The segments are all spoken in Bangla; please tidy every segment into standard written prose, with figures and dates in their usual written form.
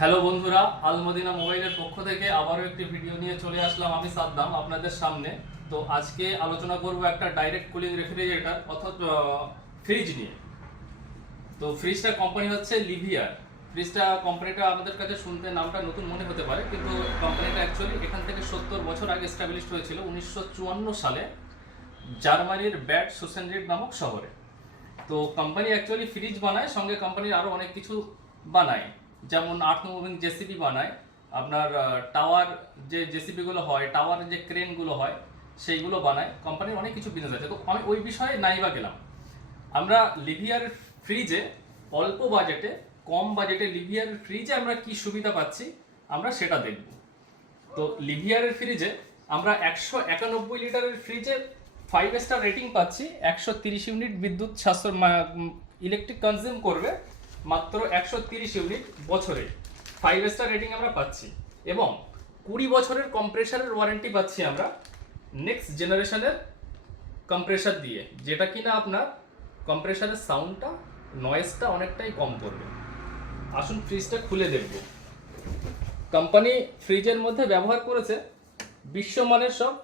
হ্যালো বন্ধুরা, আলমদিনা মোবাইলের পক্ষ থেকে আবারও একটি ভিডিও নিয়ে চলে আসলাম আমি সাদ্দাম আপনাদের সামনে। তো আজকে আলোচনা করব একটা ডাইরেক্ট কুলিং রেফ্রিজারেটর অর্থাৎ ফ্রিজ নিয়ে। তো ফ্রিজটা কোম্পানি হচ্ছে লিভিয়ার। ফ্রিজটা কোম্পানিটা আমাদের কাছে শুনতে নামটা নতুন মনে হতে পারে, কিন্তু কোম্পানিটা অ্যাকচুয়ালি এখান থেকে 70 বছর আগে এস্টাবলিশড হয়েছিল 1954 সালে জার্মানির ব্যাড সুসেনরিড নামক শহরে। তো কোম্পানি অ্যাকচুয়ালি ফ্রিজ বানায়, সঙ্গে কোম্পানির আরও অনেক কিছু বানায়, যেমন আর্থ মুভিং জেসিবি বানায়, আপনার টাওয়ার যে জেসিবিগুলো হয়, টাওয়ারের যে ক্রেনগুলো হয় সেইগুলো বানায়। কোম্পানির অনেক কিছু বিজনেস আছে, তো আমি ওই বিষয়ে নাইবা গেলাম। আমরা লিভিয়ার ফ্রিজে অল্প বাজেটে, কম বাজেটে লিভিয়ার ফ্রিজে আমরা কি সুবিধা পাচ্ছি আমরা সেটা দেখব। তো লিভিয়ারের ফ্রিজে আমরা 191 লিটারের ফ্রিজে 5 স্টার রেটিং পাচ্ছি। 130 ইউনিট বিদ্যুৎ সাশ্রয়, ইলেকট্রিক কনজিউম করবে মাত্র 130 ইউনিট বছরে। 5 স্টার রেটিং আমরা পাচ্ছি এবং 20 বছরের কম্প্রেসারের ওয়ারেন্টি পাচ্ছি আমরা নেক্সট জেনারেশনের কম্প্রেসার দিয়ে, যেটা কিনা আপনার কম্প্রেসারের সাউন্ডটা, নয়েজটা অনেকটাই কম করবে। আসুন ফ্রিজটা খুলে দেখব। কোম্পানি ফ্রিজের মধ্যে ব্যবহার করেছে বিশ্বমানের সব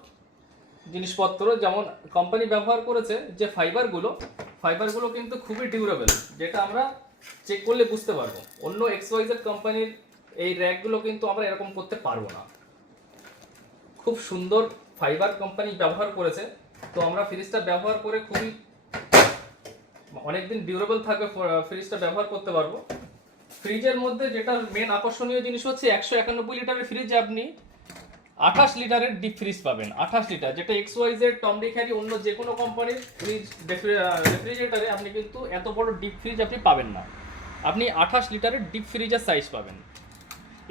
জিনিসপত্র, যেমন কোম্পানি ব্যবহার করেছে যে ফাইবারগুলো কিন্তু খুবই ডিউরেবল, যেটা আমরা চেক করলে বুঝতে পারবো। অন্য এক্সওয়াইজেড কোম্পানির এই র্যাকগুলো কিন্তু আমরা এরকম করতে পারবো না। খুব সুন্দর ফাইবার কোম্পানি ব্যবহার করেছে, তো আমরা ফ্রিজটা ব্যবহার করে খুবই অনেকদিন ডিউরেবল থাকবে, ফ্রিজটা ব্যবহার করতে পারবো। ফ্রিজের মধ্যে যেটা মেন আকর্ষণীয় জিনিস হচ্ছে 191 লিটারের ফ্রিজে আপনি 28 লিটারের ডিপ ফ্রিজ পাবেন। 28 লিটার, যেটা এক্সওয়াইজেড, টম ডিক হ্যারি, অন্য যে কোনো কোম্পানির ফ্রিজ রেফ্রিজারেটরে আপনি কিন্তু এত বড় ডিপ ফ্রিজ আপনি পাবেন না। আপনি 28 লিটারের ডিপ ফ্রিজের সাইজ পাবেন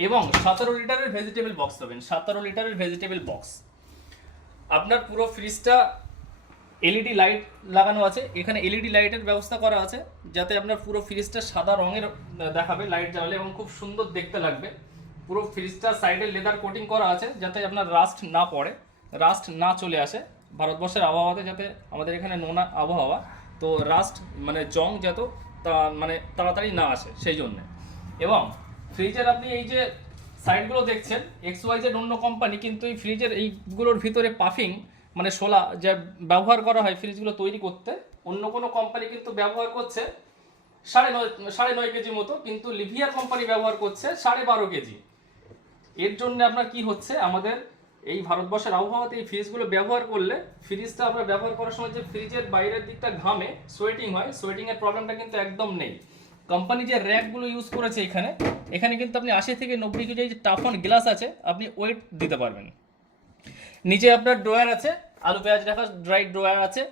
এবং 17 লিটারের ভেজিটেবল বক্স পাবেন। 17 লিটারের ভেজিটেবল বক্স। আপনার পুরো ফ্রিজটা এলইডি লাইট লাগানো আছে, এখানে এলইডি লাইটের ব্যবস্থা করা আছে, যাতে আপনার পুরো ফ্রিজটা সাদা রঙের দেখাবে লাইট জ্বালালে, এবং খুব সুন্দর দেখতে লাগবে। পুরো ফ্রিজটা সাইডে লেদার কোটিং করা আছে, যাতে আপনার রাস্ট না পড়ে, রাস্ট না চলে আসে। ভারতবর্ষের আবহাওয়াতে, যাতে আমাদের এখানে নোনা আবহাওয়া, তো রাস্ট মানে জং যত মানে তাড়াতাড়ি না আসে সেই জন্যে। এবং ফ্রিজের আপনি এই যে সাইডগুলো দেখছেন, এক্সওয়াইজেড অন্য কোম্পানি, কিন্তু এই ফ্রিজের এইগুলোর ভিতরে পাফিং মানে শোলা যা ব্যবহার করা হয় ফ্রিজগুলো তৈরি করতে, অন্য কোনো কোম্পানি কিন্তু ব্যবহার করছে 9.5 কেজি মতো, কিন্তু লিভিয়ার কোম্পানি ব্যবহার করছে 12.5 কেজি। এর জন্য আপনার কি হচ্ছে, আমাদের এই ভারতবর্ষের আবহাওয়াতে এই ফ্রিজগুলো ব্যবহার করলে, ফ্রিজটা আমরা ব্যবহার করার সময় যে ফ্রিজের বাইরের দিকটা ঘামে, সোয়েটিং হয়, সোয়েটিংয়ের প্রবলেমটা কিন্তু একদম নেই। কোম্পানি যে র্যাকগুলো ইউজ করেছে এখানে কিন্তু আপনি 80 থেকে 90 কেজি যে টাফন গ্লাস আছে, আপনি ওয়েট দিতে পারবেন। নিচে আপনার ড্রয়ার আছে, আলু পেঁয়াজ রাখার ড্রাই ড্রয়ার আছে।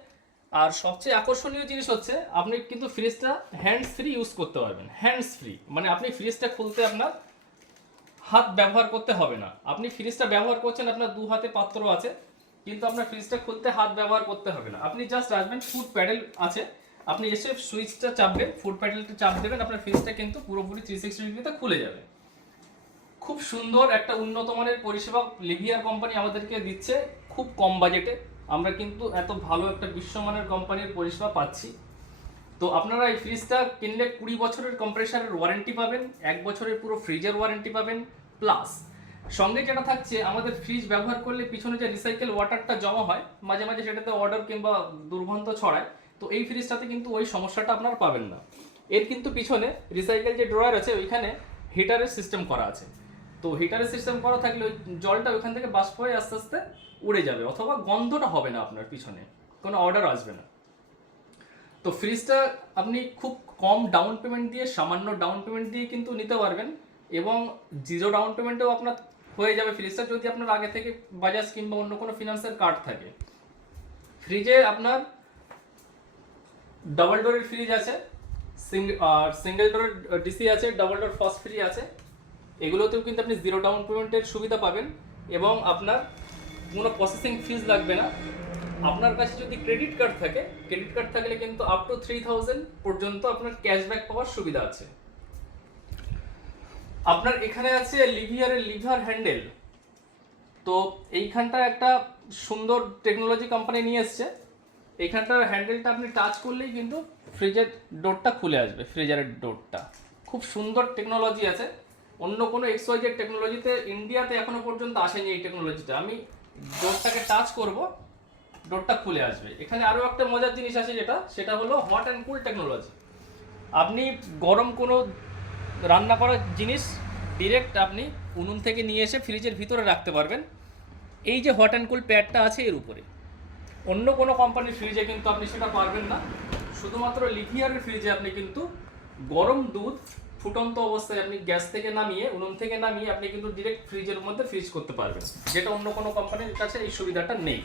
আর সবচেয়ে আকর্ষণীয় জিনিস হচ্ছে আপনি কিন্তু ফ্রিজটা হ্যান্ডস ফ্রি ইউজ করতে পারবেন। হ্যান্ডস ফ্রি মানে আপনি ফ্রিজটা খুলতে আপনার হাত ব্যবহার করতে হবে না। আপনি ফ্রিজটা ব্যবহার করছেন, আপনার দু হাতে পাত্র আছে, কিন্তু আপনার ফ্রিজটা খুলতে হাত ব্যবহার করতে হবে না। আপনি জাস্ট আসবেন, ফুড প্যাডেল আছে, আপনি এসে সুইচটা চাপবেন, ফুড প্যাডেলটা চাপ দেবেন, আপনার ফ্রিজটা কিন্তু পুরোপুরি 360 ডিগ্রিতে খুলে যাবে। খুব সুন্দর একটা উন্নত মানের পরিষেবা লিভিয়ার কোম্পানি আমাদেরকে দিচ্ছে খুব কম বাজেটে। আমরা কিন্তু এত ভালো একটা বিশ্বমানের কোম্পানির পরিষেবা পাচ্ছি। তো আপনারা এই ফ্রিজটা কিনলে 20 বছরের কম্প্রেসারের ওয়ারেন্টি পাবেন, 1 বছরের পুরো ফ্রিজের ওয়ারেন্টি পাবেন, প্লাস সঙ্গে যেটা থাকছে, আমাদের ফ্রিজ ব্যবহার করলে পিছনে যে রিসাইকেল ওয়াটারটা জমা হয় মাঝে মাঝে, সেটাতে অর্ডার কিংবা দুর্গন্ধ ছড়ায়, তো এই ফ্রিজটাতে কিন্তু ওই সমস্যাটা আপনারা পাবেন না। এর কিন্তু পিছনে রিসাইকেল যে ড্রয়ার আছে, ওইখানে হিটারের সিস্টেম করা আছে। তো হিটারের সিস্টেম করা থাকলে ওই জলটা ওইখান থেকে বাষ্প হয়ে আস্তে আস্তে উড়ে যাবে, অথবা গন্ধটা হবে না, আপনার পিছনে কোনো অর্ডার আসবে না। তো ফ্রিজটা আপনি খুব কম ডাউন পেমেন্ট দিয়ে, সামান্য ডাউন পেমেন্ট দিয়ে কিন্তু নিতে পারবেন, এবং 0 ডাউন পেমেন্টেও আপনার হয়ে যাবে ফ্রিজটা, যদি আপনার আগে থেকে বাজাজ কিংবা অন্য কোনো ফিনান্সের কার্ড থাকে। ফ্রিজে আপনার ডাবল ডোরের ফ্রিজ আছে, সিঙ্গেল ডোরের ডিসি আছে, ডাবল ডোর ফাস্ট ফ্রি আছে। এগুলোতেও কিন্তু আপনি 0 ডাউন পেমেন্টের সুবিধা পাবেন, এবং আপনার কোনো প্রসেসিং ফিজ লাগবে না। আপনার কাছে যদি ক্রেডিট কার্ড থাকে, ক্রেডিট কার্ড থাকলে কিন্তু আপ টু 3000 পর্যন্ত আপনার ক্যাশব্যাক পাওয়ার সুবিধা আছে। আপনার এখানে আছে লিভিয়ারের লিভার হ্যান্ডেল। তো এইখানটা একটা সুন্দর টেকনোলজি কোম্পানি নিয়ে এসছে। এইখানটার হ্যান্ডেলটা আপনি টাচ করলেই কিন্তু ফ্রিজের ডোরটা খুলে আসবে। ফ্রিজারের ডোরটা খুব সুন্দর টেকনোলজি আছে, অন্য কোনো XYZ টেকনোলজিতে ইন্ডিয়াতে এখনো পর্যন্ত আসেনি এই টেকনোলজিটা। আমি ডোরটাকে টাচ করব, ডোরটা খুলে আসবে। এখানে আরও একটা মজার জিনিস আছে সেটা হলো হট অ্যান্ড কুল টেকনোলজি। আপনি গরম কোনো রান্না করার জিনিস ডিরেক্ট আপনি উনুন থেকে নিয়ে এসে ফ্রিজের ভিতরে রাখতে পারবেন, এই যে হট অ্যান্ড কুল প্যাডটা আছে এর উপরে। অন্য কোনো কোম্পানির ফ্রিজে কিন্তু আপনি সেটা পারবেন না। শুধুমাত্র লিভিয়ারের ফ্রিজে আপনি কিন্তু গরম দুধ ফুটন্ত অবস্থায় আপনি গ্যাস থেকে নামিয়ে, উনুন থেকে নামিয়ে আপনি কিন্তু ডিরেক্ট ফ্রিজের মধ্যে ফ্রিজ করতে পারবেন, যেটা অন্য কোনো কোম্পানির কাছে এই সুবিধাটা নেই।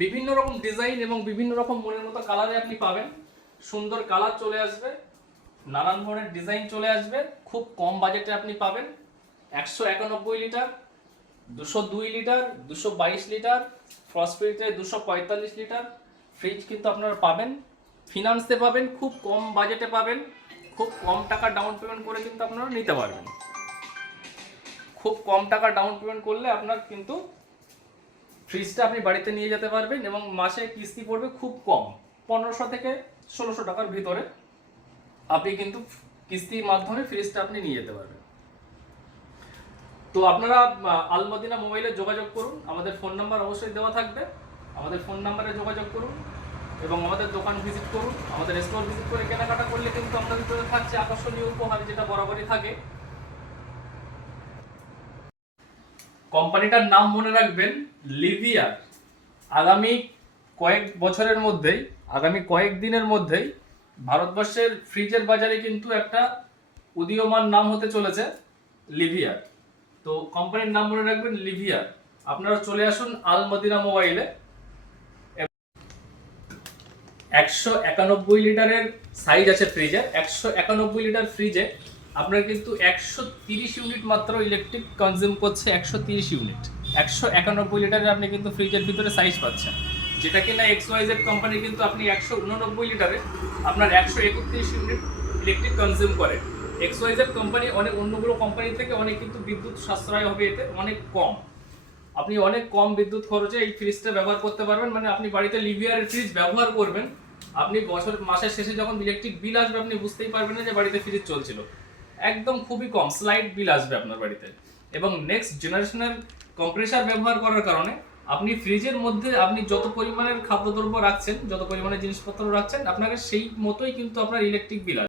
বিভিন্ন রকম ডিজাইন এবং বিভিন্ন রকম মনের মতো কালারে আপনি পাবেন। সুন্দর কালার চলে আসবে, নানান ধরনের ডিজাইন চলে আসবে, খুব কম বাজেটে আপনি পাবেন। 191 লিটার, 202 লিটার, 222 লিটার, ফ্রস্টফ্রিতে 245 লিটার ফ্রিজ কিন্তু আপনারা পাবেন। ফিনান্সে পাবেন, খুব কম বাজেটে পাবেন, খুব কম টাকা ডাউন পেমেন্ট করে কিন্তু আপনারা নিতে পারবেন। খুব কম টাকা ডাউন পেমেন্ট করলে আপনার কিন্তু ফ্রিজটা আপনি বাড়িতে নিয়ে যেতে পারবেন এবং মাসে কিস্তি পড়বে খুব কম, 1500 থেকে 1600 টাকার ভিতরে আপনি কিন্তু কিস্তির মাধ্যমে ফ্রিজটা আপনি নিয়ে যেতে পারবেন। তো আপনারা আল মদিনা মোবাইলে যোগাযোগ করুন, আমাদের ফোন নাম্বার অবশ্যই দেওয়া থাকবে, আমাদের ফোন নাম্বারে যোগাযোগ করুন এবং আমাদের দোকান ভিজিট করুন। আমাদের স্টোর ভিজিট করে কেনাকাটা করলে কিন্তু আমাদের ভিতরে থাকছে আকর্ষণীয় উপহার, যেটা বরাবরই থাকে। কোম্পানিটার নাম মনে রাখবেন, লিভিয়ার। আগামী কয়েক বছরের মধ্যেই, আগামী কয়েক দিনের মধ্যেই ভারতবর্ষের ফ্রিজের বাজারে কিন্তু একটা উদীয়মান নাম হতে চলেছে লিভিয়ার। তো কোম্পানির নাম মনে রাখবেন, লিভিয়ার। আপনারা চলে আসুন আল মদিনা মোবাইলে। 191 লিটারের সাইজ আছে ফ্রিজের। 191 লিটার ফ্রিজে আপনার কিন্তু 130 ইউনিট মাত্র ইলেকট্রিক কনজিউম করছে। 130 ইউনিট 191 লিটারের আপনি কিন্তু ফ্রিজের ভিতরে সাইজ পাচ্ছেন, যেটা কিনা XYZ কোম্পানি কিন্তু আপনি 189 লিটারে আপনার 131 ইউনিট ইলেকট্রিক কনজিউম করে। XYZ কোম্পানি অনেক অন্যগুলো কোম্পানি থেকে অনেক কিন্তু বিদ্যুৎ সাশ্রয় হবে, এতে অনেক কম। আপনি অনেক কম বিদ্যুৎ খরচে এই ফ্রিজটা ব্যবহার করতে পারবেন। মানে আপনি বাড়িতে লিভিয়ারের ফ্রিজ ব্যবহার করবেন, আপনি মাসের শেষে যখন ইলেকট্রিক বিল আসবে আপনি বুঝতেই পারবেন না যে বাড়িতে ফ্রিজ চলছিল। একদম খুবই কম স্লাইড বিল আসবে আপনার বাড়িতে। এবং নেক্সট জেনারেশনের কম্প্রেসার ব্যবহার করার কারণে আপনি ফ্রিজের মধ্যে আপনি যত পরিমাণের খাদ্যদ্রব্য রাখছেন, যত পরিমাণের জিনিসপত্র রাখছেন, আপনাকে সেই মতোই কিন্তু আপনার ইলেকট্রিক বিল আসবে।